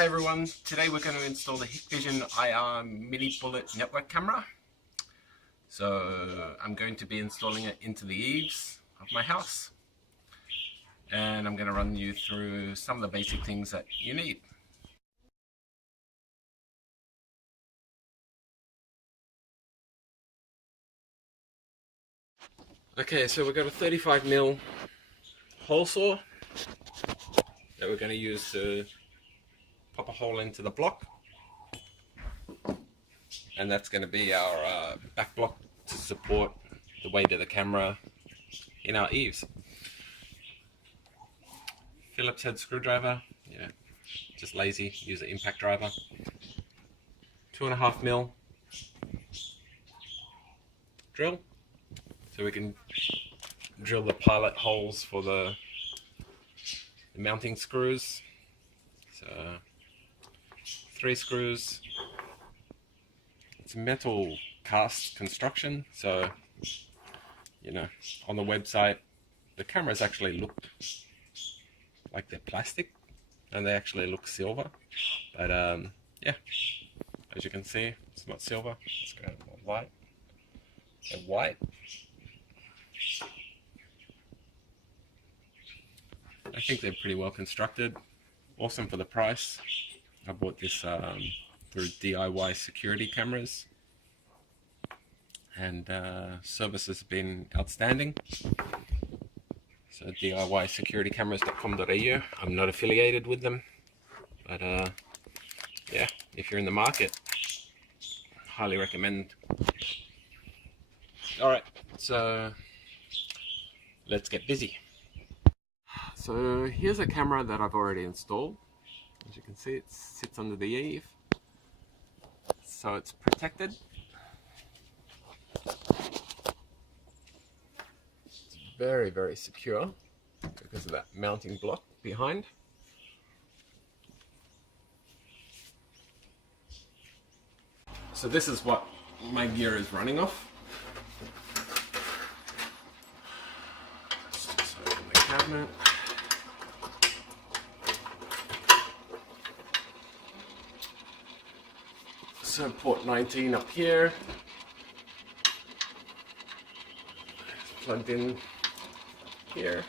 Hey everyone, today we're going to install the HIKVISION IR mini bullet network camera. So I'm going to be installing it into the eaves of my house, and I'm going to run you through some of the basic things that you need. Okay, so we've got a 35mm hole saw that we're going to use to pop a hole into the block, and that's going to be our back block to support the weight of the camera in our eaves. Phillips head screwdriver, yeah, just lazy, use an impact driver. 2.5mm drill, so we can drill the pilot holes for the mounting screws. So 3 screws. It's a metal cast construction, so you know, on the website the cameras actually look like they're plastic and they actually look silver, but yeah, as you can see, it's not silver, it's kind of white. They're white. I think they're pretty well constructed. Awesome for the price. I bought this through DIY security cameras, and service has been outstanding. So DIYsecuritycameras.com.au. I'm not affiliated with them, but yeah, if you're in the market, highly recommend. Alright, so let's get busy. So here's a camera that I've already installed. As you can see, it sits under the eave, so it's protected. It's very, very secure because of that mounting block behind. So this is what my gear is running off. Just open the cabinet. So port 19 up here, it's plugged in here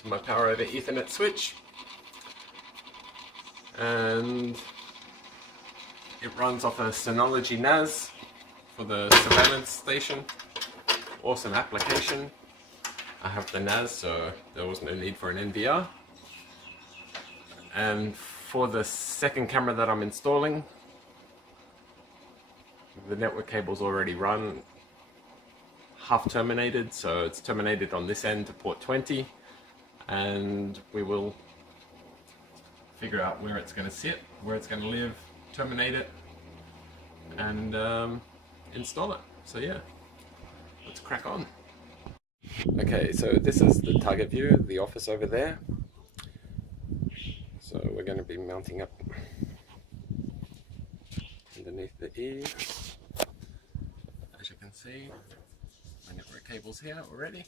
to my power over Ethernet switch, and it runs off a Synology NAS for the surveillance station. Awesome application. I have the NAS, so there was no need for an NVR. And for the second camera that I'm installing, the network cable's already run, half terminated, so it's terminated on this end to port 20, and we will figure out where it's going to sit, where it's going to live, terminate it, and install it. So yeah, let's crack on. Okay, so this is the target view of the office over there. So we're going to be mounting up underneath the eave. As you can see, my network cable's here already.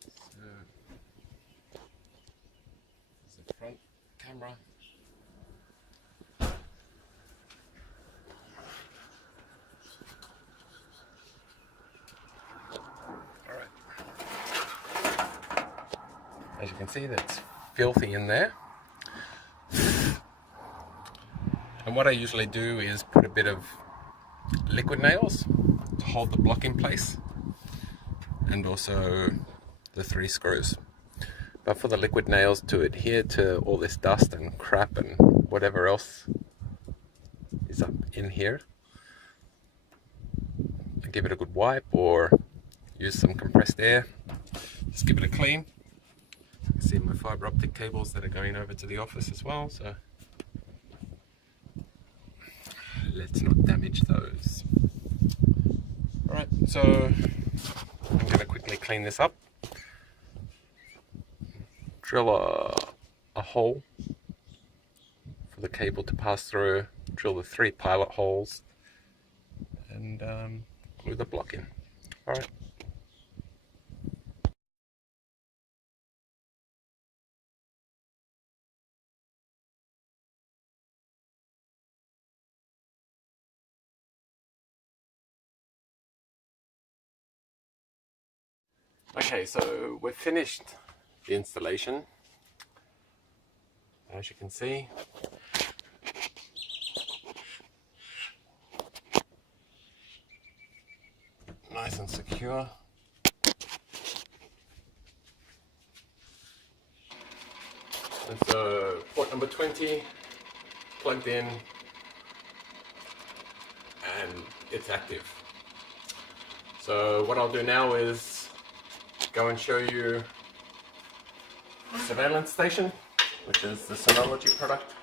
So there's the front camera. Alright. As you can see, that's filthy in there. And what I usually do is put a bit of liquid nails to hold the block in place, and also the 3 screws. But for the liquid nails to adhere to all this dust and crap and whatever else is up in here, I give it a good wipe or use some compressed air. Just give it a clean. You can see my fiber optic cables that are going over to the office as well, so let's not damage those. Alright, so I'm going to quickly clean this up. Drill a hole for the cable to pass through, drill the 3 pilot holes, and glue the block in. Alright. Okay, so we've finished the installation. As you can see, nice and secure. And so port number 20 plugged in and it's active. So what I'll do now is go and show you the surveillance station, which is the Synology product.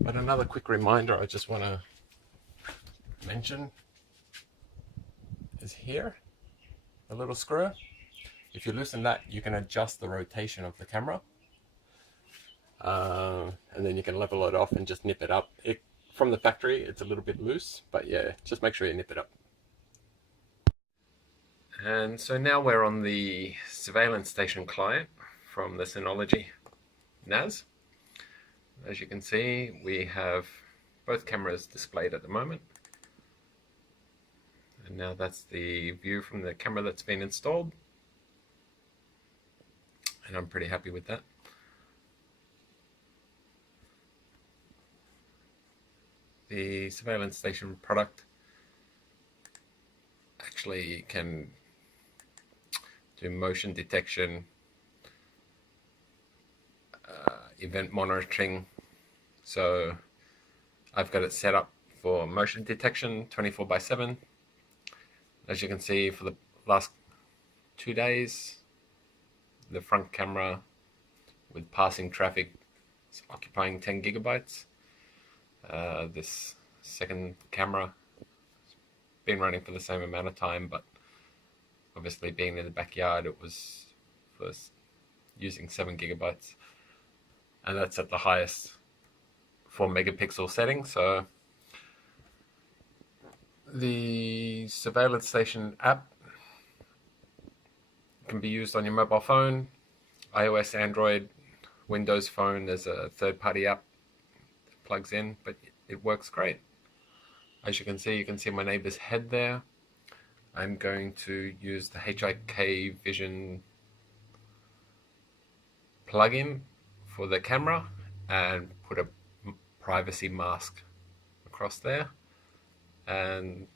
But another quick reminder I just want to mention is here, a little screw. If you loosen that, you can adjust the rotation of the camera. And then you can level it off and just nip it up. From the factory, it's a little bit loose, but yeah, just make sure you nip it up. And so now we're on the surveillance station client from the Synology NAS. As you can see, we have both cameras displayed at the moment. And now that's the view from the camera that's been installed. And I'm pretty happy with that. The surveillance station product actually can do motion detection, event monitoring. So I've got it set up for motion detection 24/7. As you can see, for the last 2 days, the front camera with passing traffic is occupying 10 gigabytes. This second camera has been running for the same amount of time, but obviously being in the backyard, it was using 7 gigabytes, and that's at the highest 4 megapixel setting. So the surveillance station app can be used on your mobile phone, iOS, Android, Windows Phone. There's a third-party app that plugs in, but it works great. As you can see my neighbor's head there. I'm going to use the HIKVISION plugin for the camera and put a privacy mask across there, and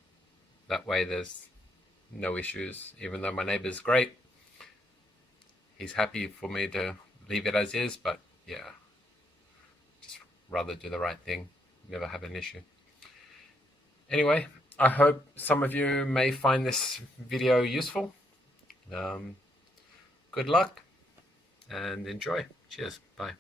that way there's no issues. Even though my neighbor's great, he's happy for me to leave it as is, but yeah, just rather do the right thing, never have an issue. Anyway, I hope some of you may find this video useful. Good luck and enjoy. Cheers. Bye.